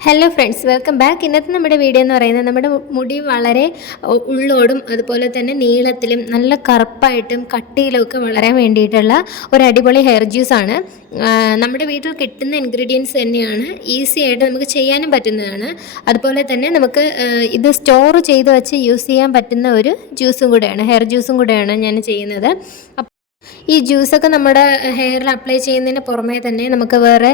Hello friends welcome back ഇന്നത്തെ നമ്മുടെ video എന്ന് പറയുന്നത് നമ്മുടെ മുടി വളരെ ഉള്ളോടും അതുപോലെ തന്നെ നീളത്തിലും നല്ല കറുപ്പായിട്ടും കട്ടിയിലും ഒക്കെ വളരാൻ വേണ്ടിയിട്ടുള്ള ഒരു അടിപൊളി ഹെയർ ജ്യൂസാണ് നമ്മുടെ വീട്ടിൽ കിട്ടുന്ന ഇൻഗ്രീഡിയൻസ് തന്നെയാണ്. ഈസി ആയിട്ട് നമുക്ക് ചെയ്യാനും പറ്റുന്നതാണ്. അതുപോലെ തന്നെ നമുക്ക് ഇത് സ്റ്റോർ ചെയ്ത് വെച്ച് യൂസ് ചെയ്യാൻ പറ്റുന്ന ഒരു ജ്യൂസും കൂടെയാണ് ഹെയർ ജ്യൂസും കൂടെയാണ് ഞാൻ ചെയ്യുന്നത്. ഈ ജ്യൂസൊക്കെ നമ്മുടെ ഹെയറിൽ അപ്ലൈ ചെയ്യുന്നതിന് പുറമേ തന്നെ നമുക്ക് വേറെ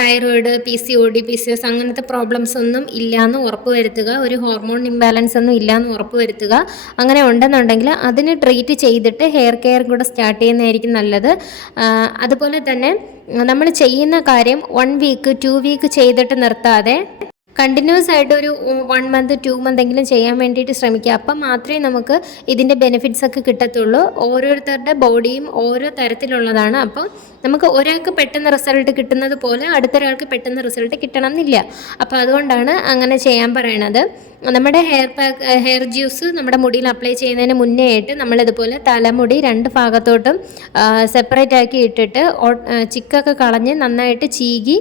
thyroid P C O D P C S അങ്ങനത്തെ പ്രോബ്ലംസ് ഒന്നും ഇല്ലയെന്ന് ഉറപ്പ് വരുത്തുക. ഒരു ഹോർമോൺ ഇംബാലൻസ് ഒന്നും ഇല്ലയെന്ന് ഉറപ്പ് വരുത്തുക. അങ്ങനെ ഉണ്ടെന്നുണ്ടെങ്കിൽ അതിന് ട്രീറ്റ് ചെയ്തിട്ട് ഹെയർ കെയർ കൂടെ സ്റ്റാർട്ട് ചെയ്യുന്നതായിരിക്കും നല്ലത്. അതുപോലെ തന്നെ നമ്മൾ ചെയ്യുന്ന കാര്യം വൺ വീക്ക് ടു വീക്ക് ചെയ്തിട്ട് നിർത്താതെ കണ്ടിന്യൂസ് ആയിട്ട് ഒരു വൺ മന്ത് ടു മന്ത് എങ്കിലും ചെയ്യാൻ വേണ്ടിയിട്ട് ശ്രമിക്കുക. അപ്പം മാത്രമേ നമുക്ക് ഇതിന്റെ ബെനിഫിറ്റ്സ് ഒക്കെ കിട്ടത്തുള്ളൂ. ഓരോരുത്തരുടെ ബോഡിയും ഓരോ തരത്തിലുള്ളതാണ്. അപ്പം നമുക്ക് ഒരാൾക്ക് പെട്ടെന്ന് റിസൾട്ട് കിട്ടുന്നത് പോലെ അടുത്തൊരാൾക്ക് പെട്ടെന്ന് റിസൾട്ട് കിട്ടണം എന്നില്ല അപ്പോൾ അതുകൊണ്ടാണ് അങ്ങനെ ചെയ്യാൻ പറയണത്. നമ്മുടെ ഹെയർ പാക്ക് ഹെയർ ജ്യൂസ് നമ്മുടെ മുടിയിൽ അപ്ലൈ ചെയ്യുന്നതിന് മുന്നേ ആയിട്ട് നമ്മളിതുപോലെ തലമുടി രണ്ട് ഭാഗത്തോട്ടും സെപ്പറേറ്റ് ആക്കി ഇട്ടിട്ട് ചിക്കൊക്കെ കളഞ്ഞ് നന്നായിട്ട് ചീകി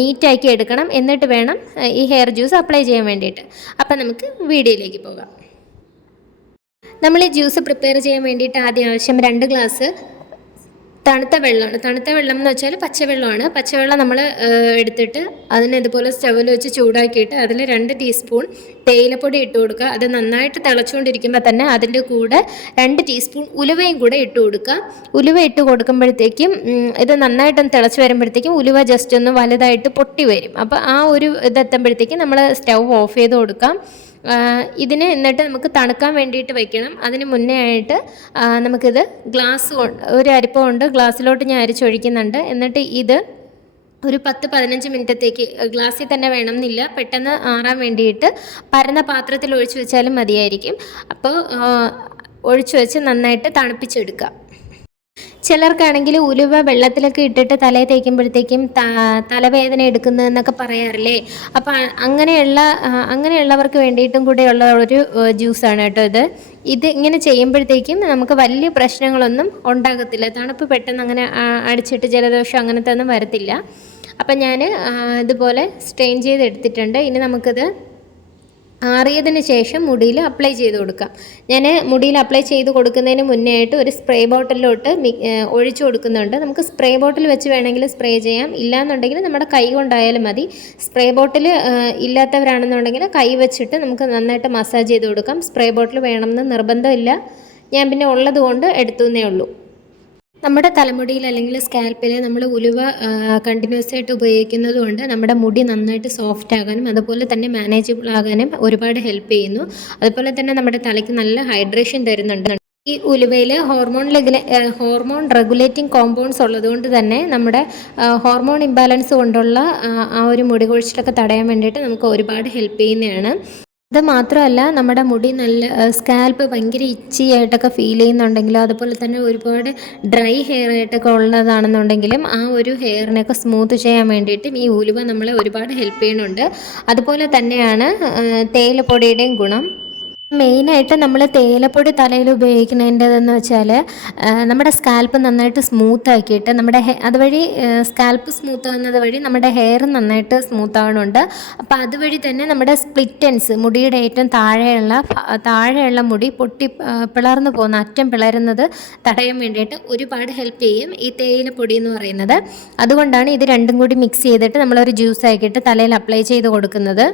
നീറ്റാക്കി എടുക്കണം. എന്നിട്ട് വേണം ഈ ഹെയർ ജ്യൂസ് അപ്ലൈ ചെയ്യാൻ വേണ്ടിയിട്ട്. അപ്പം നമുക്ക് വീഡിയോയിലേക്ക് പോകാം. നമ്മൾ ഈ ജ്യൂസ് പ്രിപ്പയർ ചെയ്യാൻ വേണ്ടിയിട്ട് ആദ്യം ആവശ്യം രണ്ട് ഗ്ലാസ് തണുത്ത വെള്ളമാണ്. തണുത്ത വെള്ളം എന്ന് വെച്ചാൽ പച്ചവെള്ളമാണ്. പച്ചവെള്ളം നമ്മൾ എടുത്തിട്ട് അതിനെ ഇതുപോലെ സ്റ്റവിൽ വെച്ച് ചൂടാക്കിയിട്ട് അതിൽ രണ്ട് ടീസ്പൂൺ തേയിലപ്പൊടി ഇട്ട് കൊടുക്കുക. അത് നന്നായിട്ട് തിളച്ചുകൊണ്ടിരിക്കുമ്പോൾ തന്നെ അതിന്റെ കൂടെ രണ്ട് ടീസ്പൂൺ ഉലുവയും കൂടെ ഇട്ട് കൊടുക്കുക. ഉലുവ ഇട്ട് കൊടുക്കുമ്പോഴത്തേക്കും ഇത് നന്നായിട്ടൊന്ന് തിളച്ച് വരുമ്പോഴത്തേക്കും ഉലുവ ജസ്റ്റ് ഒന്ന് വലുതായിട്ട് പൊട്ടി വരും. അപ്പോൾ ആ ഒരു ഇതെത്തുമ്പോഴത്തേക്കും നമ്മൾ സ്റ്റൗ ഓഫ് ചെയ്ത് കൊടുക്കാം. ഇതിന് എന്നിട്ട് നമുക്ക് തണുക്കാൻ വേണ്ടിയിട്ട് വെക്കണം. അതിന് മുന്നേ ആയിട്ട് നമുക്കിത് ഗ്ലാസ് ഒരു അരിപ്പ കൊണ്ട് ഗ്ലാസ്സിലോട്ട് ഞാൻ അരിച്ചൊഴിക്കുന്നുണ്ട് എന്നിട്ട് ഇത് ഒരു പത്ത് പതിനഞ്ച് മിനിറ്റത്തേക്ക് ഗ്ലാസ്സിൽ തന്നെ വേണം എന്നില്ല പെട്ടെന്ന് ആറാൻ വേണ്ടിയിട്ട് പരന്ന പാത്രത്തിൽ ഒഴിച്ചു വെച്ചാലും മതിയായിരിക്കും. അപ്പോൾ ഒഴിച്ചു വെച്ച് നന്നായിട്ട് തണുപ്പിച്ചെടുക്കുക ചിലർക്കാണെങ്കിൽ ഉലുവ വെള്ളത്തിലൊക്കെ ഇട്ടിട്ട് തലയിൽ തേക്കുമ്പോഴത്തേക്കും തലവേദന എടുക്കുന്നതെന്നൊക്കെ പറയാറില്ലേ? അപ്പം അങ്ങനെയുള്ള അങ്ങനെയുള്ളവർക്ക് വേണ്ടിയിട്ടും കൂടെയുള്ള ഒരു ജ്യൂസാണ് കേട്ടോ ഇത്. ഇത് ഇങ്ങനെ ചെയ്യുമ്പോഴത്തേക്കും നമുക്ക് വലിയ പ്രശ്നങ്ങളൊന്നും ഉണ്ടാകത്തില്ല. തണുപ്പ് പെട്ടെന്ന് അങ്ങനെ അടിച്ചിട്ട് ജലദോഷം അങ്ങനത്തെ ഒന്നും വരത്തില്ല. അപ്പം ഞാൻ ഇതുപോലെ സ്ട്രെയിൻ ചെയ്ത് എടുത്തിട്ടുണ്ട് ഇനി നമുക്കിത് ആറിയതിന് ശേഷം മുടിയിൽ അപ്ലൈ ചെയ്ത് കൊടുക്കാം. ഞാൻ മുടിയിൽ അപ്ലൈ ചെയ്ത് കൊടുക്കുന്നതിന് മുന്നേ ആയിട്ട് ഒരു സ്പ്രേ ബോട്ടിലോട്ട് ഒഴിച്ചു കൊടുക്കുന്നുണ്ട്. നമുക്ക് സ്പ്രേ ബോട്ടിൽ വെച്ച് വേണമെങ്കിൽ സ്പ്രേ ചെയ്യാം. ഇല്ലാന്നുണ്ടെങ്കിൽ നമ്മുടെ കൈ കൊണ്ടായാലും മതി. സ്പ്രേ ബോട്ടിൽ ഇല്ലാത്തവരാണെന്നുണ്ടെങ്കിൽ കൈ വെച്ചിട്ട് നമുക്ക് നന്നായിട്ട് മസാജ് ചെയ്ത് കൊടുക്കാം. സ്പ്രേ ബോട്ടിൽ വേണമെന്ന് നിർബന്ധമില്ല. ഞാൻ പിന്നെ ഉള്ളത് കൊണ്ട് എടുത്തു എന്നേ ഉള്ളൂ. നമ്മുടെ തലമുടിയിൽ അല്ലെങ്കിൽ സ്കാൽപ്പിൽ നമ്മൾ ഉലുവ കണ്ടിന്യൂസ് ആയിട്ട് ഉപയോഗിക്കുന്നത് കൊണ്ട് നമ്മുടെ മുടി നന്നായിട്ട് സോഫ്റ്റ് ആകാനും അതുപോലെ തന്നെ മാനേജബിൾ ആകാനും ഒരുപാട് ഹെൽപ്പ് ചെയ്യുന്നു. അതുപോലെ തന്നെ നമ്മുടെ തലയ്ക്ക് നല്ല ഹൈഡ്രേഷൻ തരുന്നുണ്ട്. ഈ ഉലുവയിൽ ഹോർമോൺ ഹോർമോൺ റെഗുലേറ്റിംഗ് കോമ്പൗണ്ട്സ് ഉള്ളതുകൊണ്ട് തന്നെ നമ്മുടെ ഹോർമോൺ ഇംബാലൻസ് കൊണ്ടുള്ള ആ, ആ ഒരു മുടി കൊഴിച്ചിലൊക്കെ തടയാൻ വേണ്ടിയിട്ട് നമുക്ക് ഒരുപാട് ഹെൽപ്പ് ചെയ്യുന്നതാണ്. ഇത് മാത്രമല്ല നമ്മുടെ മുടി നല്ല സ്കാൽപ്പ് ഭയങ്കര ഇച്ചി ആയിട്ടൊക്കെ ഫീൽ ചെയ്യുന്നുണ്ടെങ്കിലും അതുപോലെ തന്നെ ഒരുപാട് ഡ്രൈ ഹെയർ ആയിട്ടൊക്കെ ഉള്ളതാണെന്നുണ്ടെങ്കിലും ആ ഒരു ഹെയറിനൊക്കെ സ്മൂത്ത് ചെയ്യാൻ വേണ്ടിയിട്ടും ഈ ഉലുവ നമ്മളെ ഒരുപാട് ഹെൽപ്പ് ചെയ്യുന്നുണ്ട്. അതുപോലെ തന്നെയാണ് തേയിലപ്പൊടിയുടെയും ഗുണം. മെയിനായിട്ട് നമ്മൾ തേയിലപ്പൊടി തലയിൽ ഉപയോഗിക്കുന്നതിന്റെതെന്ന് വെച്ചാൽ നമ്മുടെ സ്കാൽപ്പ് നന്നായിട്ട് സ്മൂത്ത് ആക്കിയിട്ട് നമ്മുടെ ഹെ അതുവഴി സ്കാൽപ്പ് സ്മൂത്ത് ആകുന്നത് വഴി നമ്മുടെ ഹെയർ നന്നായിട്ട് സ്മൂത്ത് ആവണുണ്ട് അപ്പോൾ അതുവഴി തന്നെ നമ്മുടെ സ്പ്ലിറ്റൻസ് മുടിയുടെ ഏറ്റവും താഴെയുള്ള താഴെയുള്ള മുടി പൊട്ടി പിളർന്നു പോകുന്ന അറ്റം പിളരുന്നത് തടയാൻ വേണ്ടിയിട്ട് ഒരുപാട് ഹെൽപ്പ് ചെയ്യും ഈ തേയിലപ്പൊടി എന്ന് പറയുന്നത്. അതുകൊണ്ടാണ് ഇത് രണ്ടും കൂടി മിക്സ് ചെയ്തിട്ട് നമ്മളൊരു ജ്യൂസ് ആക്കിയിട്ട് തലയിൽ അപ്ലൈ ചെയ്ത് കൊടുക്കുന്നത്.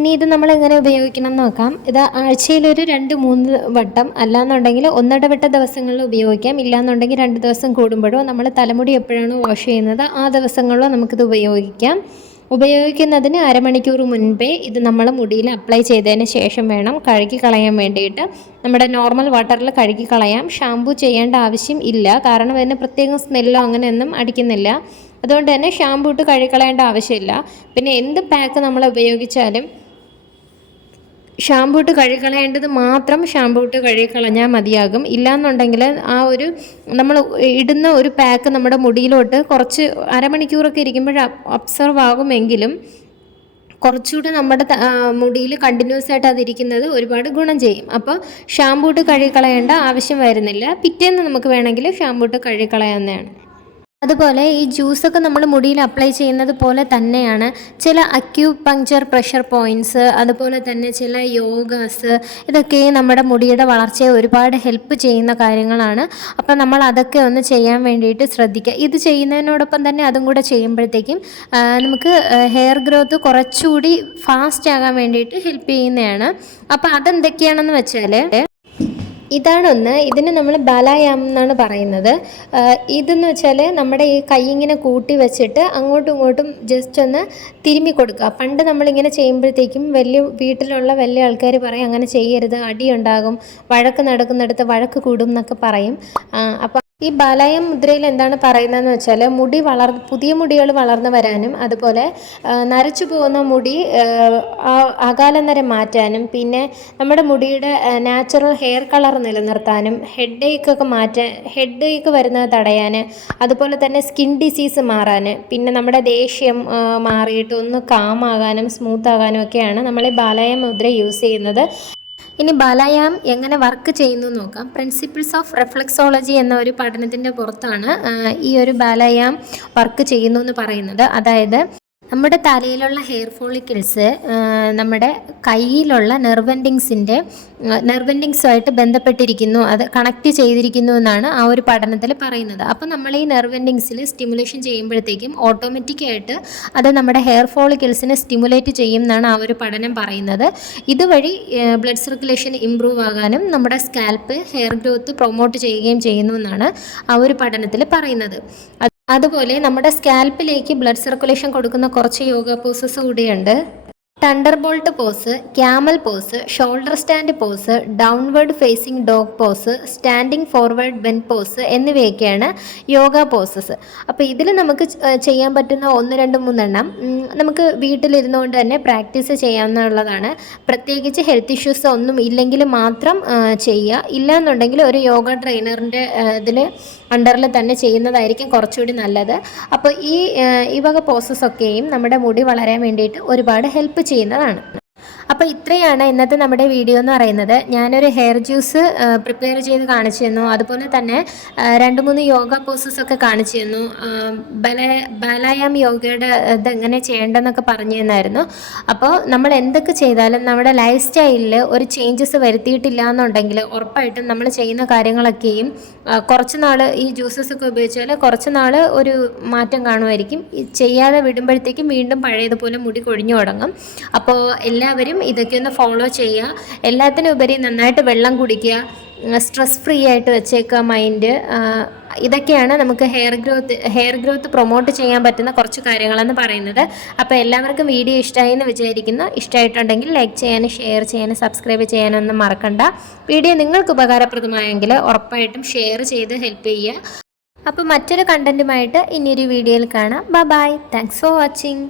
ഇനി ഇത് നമ്മൾ എങ്ങനെ ഉപയോഗിക്കണം എന്ന് നോക്കാം. ഇത് ആഴ്ചയിലൊരു രണ്ട് മൂന്ന് വട്ടം അല്ലാന്നുണ്ടെങ്കിൽ ഒന്നിടവിട്ട ദിവസങ്ങളിൽ ഉപയോഗിക്കാം. ഇല്ലാന്നുണ്ടെങ്കിൽ രണ്ട് ദിവസം കൂടുമ്പോഴോ നമ്മൾ തലമുടി എപ്പോഴാണോ വാഷ് ചെയ്യുന്നത് ആ ദിവസങ്ങളിലോ നമുക്കിത് ഉപയോഗിക്കാം. ഉപയോഗിക്കുന്നതിന് അരമണിക്കൂർ മുൻപേ ഇത് നമ്മൾ മുടിയിൽ അപ്ലൈ ചെയ്തതിന് ശേഷം വേണം കഴുകി കളയാൻ വേണ്ടിയിട്ട്. നമ്മുടെ നോർമൽ വാട്ടറിൽ കഴുകി കളയാം. ഷാമ്പു ചെയ്യേണ്ട ആവശ്യം ഇല്ല. കാരണം അതിന് പ്രത്യേകം സ്മെല്ലോ അങ്ങനെയൊന്നും അടിക്കുന്നില്ല. അതുകൊണ്ട് തന്നെ ഷാമ്പു ഇട്ട് കഴുകി കളയേണ്ട ആവശ്യമില്ല. പിന്നെ എന്ത് പാക്ക് നമ്മൾ ഉപയോഗിച്ചാലും ഷാമ്പൂ ഇട്ട് കഴുകിക്കളയേണ്ടത് മാത്രം ഷാമ്പൂ ഇട്ട് കഴുകിക്കളഞ്ഞാൽ മതിയാകും. ഇല്ലാന്നുണ്ടെങ്കിൽ ആ ഒരു നമ്മൾ ഇടുന്ന ഒരു പാക്ക് നമ്മുടെ മുടിയിലോട്ട് കുറച്ച് അരമണിക്കൂറൊക്കെ ഇരിക്കുമ്പോൾ അബ്സർവ് ആകുമെങ്കിലും കുറച്ചുകൂടി നമ്മുടെ മുടിയിൽ കണ്ടിന്യൂസ് ആയിട്ട് അതിരിക്കുന്നത് ഒരുപാട് ഗുണം ചെയ്യും. അപ്പോൾ ഷാമ്പൂട്ട് കഴുകി കളയേണ്ട ആവശ്യം വരുന്നില്ല. പിറ്റേന്ന് നമുക്ക് വേണമെങ്കിൽ ഷാമ്പൂട്ട് കഴുകി കഴുകിക്കളയാവുന്നതാണ്. അതുപോലെ ഈ ജ്യൂസൊക്കെ നമ്മൾ മുടിയിൽ അപ്ലൈ ചെയ്യുന്നത് പോലെ തന്നെയാണ്. ചില അക്യൂ പങ്ക്ചർ പ്രഷർ പോയിന്റ്സ് അതുപോലെ തന്നെ ചില യോഗാസ് ഇതൊക്കെ നമ്മുടെ മുടിയുടെ വളർച്ചയെ ഒരുപാട് ഹെൽപ്പ് ചെയ്യുന്ന കാര്യങ്ങളാണ്. അപ്പോൾ നമ്മൾ അതൊക്കെ ഒന്ന് ചെയ്യാൻ വേണ്ടിയിട്ട് ശ്രദ്ധിക്കുക. ഇത് ചെയ്യുന്നതിനോടൊപ്പം തന്നെ അതും കൂടെ ചെയ്യുമ്പോഴത്തേക്കും നമുക്ക് ഹെയർ ഗ്രോത്ത് കുറച്ചുകൂടി ഫാസ്റ്റ് ആകാൻ വേണ്ടിയിട്ട് ഹെൽപ്പ് ചെയ്യുന്നതാണ്. അപ്പോൾ അതെന്തൊക്കെയാണെന്ന് വെച്ചാൽ ഇതാണൊന്ന്. ഇതിന് നമ്മൾ ബലായാമം എന്നാണ് പറയുന്നത്. ഇതെന്ന് വെച്ചാൽ നമ്മുടെ ഈ കൈ ഇങ്ങനെ കൂട്ടി വെച്ചിട്ട് അങ്ങോട്ടും ഇങ്ങോട്ടും ജസ്റ്റ് ഒന്ന് തിരുമ്മി കൊടുക്കുക. പണ്ട് നമ്മളിങ്ങനെ ചെയ്യുമ്പോഴത്തേക്കും വലിയ വീട്ടിലുള്ള വലിയ ആൾക്കാർ പറയും അങ്ങനെ ചെയ്യരുത് അടിയുണ്ടാകും വഴക്ക് നടക്കുന്നിടത്ത് വഴക്ക് കൂടും എന്നൊക്കെ പറയും. അപ്പം ഈ ബാലായ മുദ്രയിൽ എന്താണ് പറയുന്നതെന്ന് വെച്ചാൽ മുടി വളർ പുതിയ മുടികൾ വളർന്നു വരാനും അതുപോലെ നരച്ചു പോകുന്ന മുടി അകാലം നര മാറ്റാനും പിന്നെ നമ്മുടെ മുടിയുടെ നാച്ചുറൽ ഹെയർ കളർ നിലനിർത്താനും ഹെഡ് ഏക്കൊക്കെ മാറ്റാൻ ഹെഡ് ഏക്ക് വരുന്നത് തടയാൻ അതുപോലെ തന്നെ സ്കിൻ ഡിസീസ് മാറാൻ പിന്നെ നമ്മുടെ ദേഷ്യം മാറിയിട്ട് ഒന്ന് കാമാകാനും സ്മൂത്ത് ആകാനും ഒക്കെയാണ് നമ്മൾ ഈ ബാലായ മുദ്ര യൂസ് ചെയ്യുന്നത്. ഇനി ബാലായാം എങ്ങനെ വർക്ക് ചെയ്യുന്നു നോക്കാം. പ്രിൻസിപ്പിൾസ് ഓഫ് റിഫ്ലക്സോളജി എന്ന ഒരു പഠനത്തിന്റെ പുറത്താണ് ഈ ഒരു ബാലായാം വർക്ക് ചെയ്യുന്നു എന്ന് പറയുന്നത്. അതായത് നമ്മുടെ തലയിലുള്ള ഹെയർ ഫോളിക്കിൾസ് നമ്മുടെ കയ്യിലുള്ള നെർവെൻഡിങ്സിന്റെ നെർവെൻഡിങ്സുമായിട്ട് ബന്ധപ്പെട്ടിരിക്കുന്നു അത് കണക്ട് ചെയ്തിരിക്കുന്നു എന്നാണ് ആ ഒരു പഠനത്തിൽ പറയുന്നത്. അപ്പോൾ നമ്മൾ ഈ നെർവെൻഡിങ്സിൽ സ്റ്റിമുലേഷൻ ചെയ്യുമ്പോഴത്തേക്കും ഓട്ടോമാറ്റിക്കായിട്ട് അത് നമ്മുടെ ഹെയർ ഫോളിക്കിൾസിനെ സ്റ്റിമുലേറ്റ് ചെയ്യും എന്നാണ് ആ ഒരു പഠനം പറയുന്നത്. ഇതുവഴി ബ്ലഡ് സർക്കുലേഷൻ ഇമ്പ്രൂവ് ആകാനും നമ്മുടെ സ്കാൽപ്പ് ഹെയർ ഗ്രോത്ത് പ്രൊമോട്ട് ചെയ്യുകയും ചെയ്യുന്നു എന്നാണ് ആ ഒരു പഠനത്തിൽ പറയുന്നത്. അതുപോലെ നമ്മുടെ സ്കാൽപ്പിലേക്ക് ബ്ലഡ് സർക്കുലേഷൻ കൊടുക്കുന്ന കുറച്ച് യോഗ പോസസ് കൂടിയുണ്ട്. Thunderbolt pose camel pose shoulder stand pose downward facing dog pose standing forward bend pose എന്നിവയൊക്കെയാണ് യോഗ പോസസ് അപ്പോൾ ഇതിൽ നമുക്ക് ചെയ്യാൻ പറ്റുന്ന ഒന്ന് രണ്ട് മൂന്നെണ്ണം നമുക്ക് വീട്ടിലിരുന്നുകൊണ്ട് തന്നെ പ്രാക്ടീസ് ചെയ്യാവുന്നതാണ് പ്രത്യേകിച്ച് ഹെൽത്ത് ഇഷ്യൂസ് ഒന്നും ഇല്ലെങ്കിൽ മാത്രം ചെയ്യുക ചെയ്യുക. ഇല്ലാന്നുണ്ടെങ്കിൽ ഒരു യോഗ ട്രെയിനറിന്റെ ഇതിൽ അണ്ടറിൽ തന്നെ ചെയ്യുന്നതായിരിക്കും കുറച്ചുകൂടി നല്ലത്. അപ്പോൾ ഈ ഈ വക പ്രോസസ്സൊക്കെയും നമ്മുടെ മുടി വളരാൻ വേണ്ടിയിട്ട് ഒരുപാട് ഹെൽപ്പ് ചെയ്യുന്നതാണ്. അപ്പോൾ ഇത്രയാണ് ഇന്നത്തെ നമ്മുടെ വീഡിയോ എന്ന് പറയുന്നത്. ഞാനൊരു ഹെയർ ജ്യൂസ് പ്രിപ്പയർ ചെയ്ത് കാണിച്ചു തന്നു അതുപോലെ തന്നെ രണ്ട് മൂന്ന് യോഗ പോസസ് ഒക്കെ കാണിച്ചു തന്നു ബല ബാലായാം യോഗയുടെ ഇതെങ്ങനെ ചെയ്യേണ്ടതെന്നൊക്കെ പറഞ്ഞു തന്നായിരുന്നു അപ്പോൾ നമ്മൾ എന്തൊക്കെ ചെയ്താലും നമ്മുടെ ലൈഫ് സ്റ്റൈലിൽ ഒരു ചേഞ്ചസ് വരുത്തിയിട്ടില്ല എന്നുണ്ടെങ്കിൽ ഉറപ്പായിട്ടും നമ്മൾ ചെയ്യുന്ന കാര്യങ്ങളൊക്കെയും കുറച്ച് നാൾ ഈ ജ്യൂസസ് ഒക്കെ ഉപയോഗിച്ചാൽ കുറച്ച് നാൾ ഒരു മാറ്റം കാണുമായിരിക്കും. ചെയ്യാതെ വിടുമ്പോഴത്തേക്കും വീണ്ടും പഴയതുപോലെ മുടി കൊഴിഞ്ഞു തുടങ്ങും. അപ്പോൾ എല്ലാവരും ഇതൊക്കെ ഒന്ന് ഫോളോ ചെയ്യുക. എല്ലാത്തിനും ഉപരി നന്നായിട്ട് വെള്ളം കുടിക്കുക. സ്ട്രെസ് ഫ്രീ ആയിട്ട് വെച്ചേക്കുക മൈൻഡ് ഇതൊക്കെയാണ് നമുക്ക് hair growth hair growth promote ചെയ്യാൻ പറ്റുന്ന കുറച്ച് കാര്യങ്ങളെന്ന് പറയുന്നത്. അപ്പോൾ എല്ലാവർക്കും വീഡിയോ ഇഷ്ടമായി എന്ന് വിചാരിക്കുന്നു. ഇഷ്ടമായിട്ടുണ്ടെങ്കിൽ ലൈക്ക് ചെയ്യാനും ഷെയർ ചെയ്യാനും സബ്സ്ക്രൈബ് ചെയ്യാനൊന്നും മറക്കണ്ട. വീഡിയോ നിങ്ങൾക്ക് ഉപകാരപ്രദമായെങ്കിൽ ഉറപ്പായിട്ടും ഷെയർ ചെയ്ത് ഹെൽപ്പ് ചെയ്യുക. അപ്പോൾ മറ്റൊരു കണ്ടന്റുമായിട്ട് ഇനിയൊരു വീഡിയോയിൽ കാണാം. Bye thanks for watching